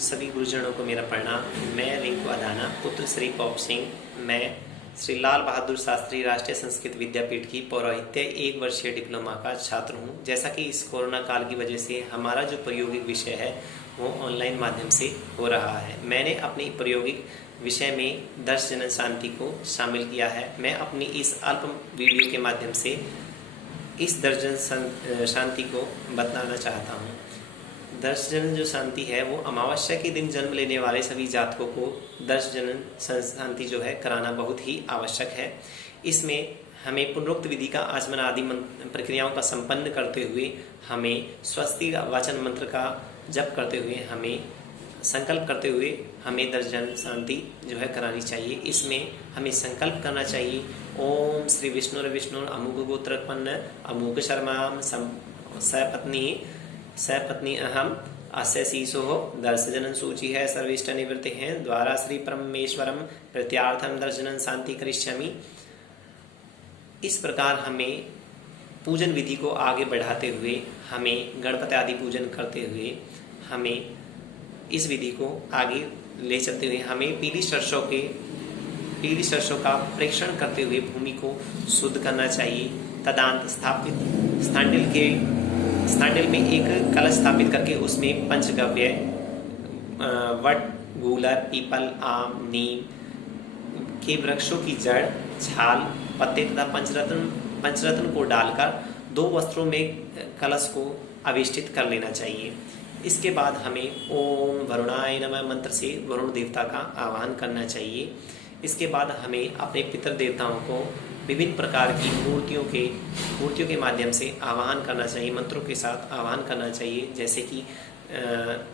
सभी गुरुजनों को मेरा प्रणाम। मैं रिंकू अदाना, पुत्र श्री पौप सिंह। मैं श्री लाल बहादुर शास्त्री राष्ट्रीय संस्कृत विद्यापीठ की पौरोहित्य 1 वर्षीय डिप्लोमा का छात्र हूँ। जैसा कि इस कोरोना काल की वजह से हमारा जो प्रायोगिक विषय है वो ऑनलाइन माध्यम से हो रहा है। मैंने अपनी प्रायोगिक विषय में दर्श जनन शांति को शामिल किया है। मैं अपनी इस अल्प वीडियो के माध्यम से इस दर्श जनन शांति को बताना चाहता हूँ। दर्श जनन जो शांति है वो अमावस्या के दिन जन्म लेने वाले सभी जातकों को दर्श जनन शांति जो है कराना बहुत ही आवश्यक है। इसमें हमें पुनरोक्त विधि का आचमन आदि प्रक्रियाओं का संपन्न करते हुए हमें स्वस्ति वाचन मंत्र का जप करते हुए हमें संकल्प करते हुए हमें दर्श जनन शांति जो है करानी चाहिए। इसमें हमें संकल्प करना चाहिए, ओम श्री विष्णु अमुक गोत्रोत्पन्न अमुक शर्मा सपत्नी अहम अस्य शीशो दर्शजनन सूची है सर्विष्ट निवृत्ति है द्वारा श्री परमेश्वरम प्रत्यार्थम दर्शनन शांति करिष्यामि। इस प्रकार हमें पूजन विधि को आगे बढ़ाते हुए हमें गणपति आदि पूजन करते हुए हमें इस विधि को आगे ले चलते हुए हमें पीली सरसों का प्रेक्षण करते हुए भूमि को शुद्ध करना चाहिए। तदांत स्थापित स्थांडिल में एक कलश स्थापित करके उसमें पंचगव्य वट, गूलर, पीपल, आम, नीम के वृक्षों की जड़, छाल, पत्ते तथा पंचरत्न को डालकर 2 वस्त्रों में कलश को आविष्टित कर लेना चाहिए। इसके बाद हमें ओम वरुणाय नमः मंत्र से वरुण देवता का आवाहन करना चाहिए। इसके बाद हमें अपने पितर देवताओं को विभिन्न प्रकार की मूर्तियों के माध्यम से आवाहन करना चाहिए, मंत्रों के साथ आवाहन करना चाहिए। जैसे कि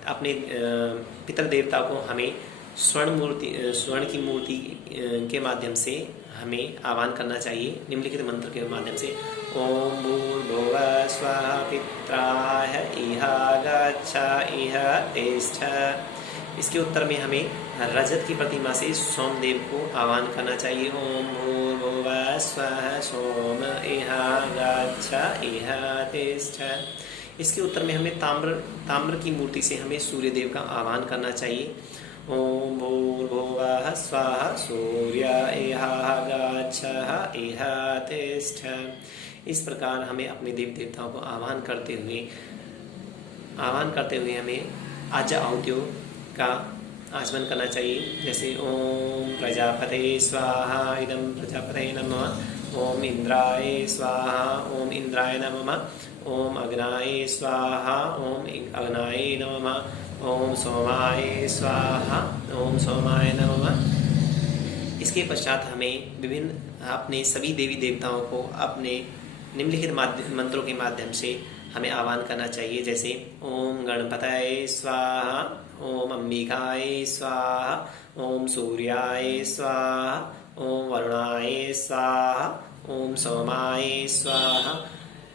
अपने पितर देवता को हमें स्वर्ण की मूर्ति के माध्यम से हमें आवाहन करना चाहिए निम्नलिखित मंत्र के माध्यम से। ओम भूर्भुवः स्वः पित्राय इह गच्छ इह तिष्ठ। इसके उत्तर में हमें रजत की प्रतिमा से सोमदेव को आह्वान करना चाहिए। ओम भूर्भुवः स्वः सोम इह गच्छ इह तिष्ठ। इसके उत्तर में हमें ताम्र की मूर्ति से हमें सूर्यदेव का आह्वान करना चाहिए। ओम भूर्भुवः स्वः सूर्य इह गच्छ इह तिष्ठ। इस प्रकार हमें अपने देव देवताओं को आह्वान करते हुए हमें आजा आहुतियों का आचमन करना चाहिए। जैसे ओम प्रजापते स्वाहा इदं प्रजापते नमः, ओम इंद्राय स्वाहा ओम इंद्राय नमः, ओम अग्नाय स्वाहा ओम अग्नाय नमः, ओम सोमाय स्वाहा ओम सोमाय नमः। इसके पश्चात हमें विभिन्न अपने सभी देवी देवताओं को अपने निम्नलिखित मंत्रों के माध्यम से हमें आह्वान करना चाहिए। जैसे ओम गणपतये स्वाहा, ओम अंबिकाय स्वाहा, ओम सूर्याय स्वाहा, ओम वरुणाय स्वाहा, ओम सोमाय स्वाहा।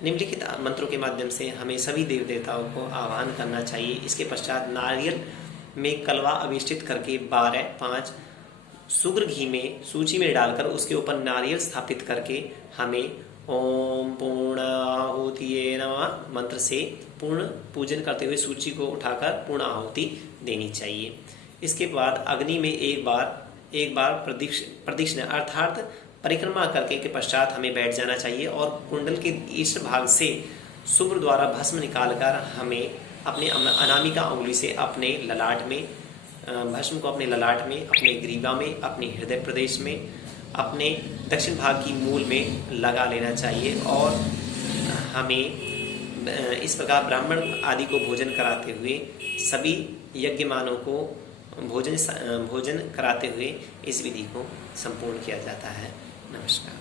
निम्नलिखित मंत्रों के माध्यम से हमें सभी देव देवताओं को आह्वान करना चाहिए। इसके पश्चात नारियल में कलवा अभिष्टित करके 12-5 शुभ्र घी में सूची में डालकर उसके ऊपर नारियल स्थापित करके हमें ओम पूर्णाहुतिये नमः मंत्र से पूर्ण पूजन करते हुए सूची को उठाकर पूर्ण आहुति देनी चाहिए। इसके बाद अग्नि में एक बार प्रदक्षिणा अर्थात परिक्रमा करके के पश्चात हमें बैठ जाना चाहिए और कुंडल के इस भाग से शुभ्र द्वारा भस्म निकालकर हमें अपने अनामिका उंगली से अपने ललाट में भस्म को अपने ललाट में, अपने ग्रीवा में, अपने हृदय प्रदेश में, अपने दक्षिण भाग की मूल में लगा लेना चाहिए। और हमें इस प्रकार ब्राह्मण आदि को भोजन कराते हुए सभी यज्ञमानों को भोजन कराते हुए इस विधि को संपूर्ण किया जाता है। नमस्कार।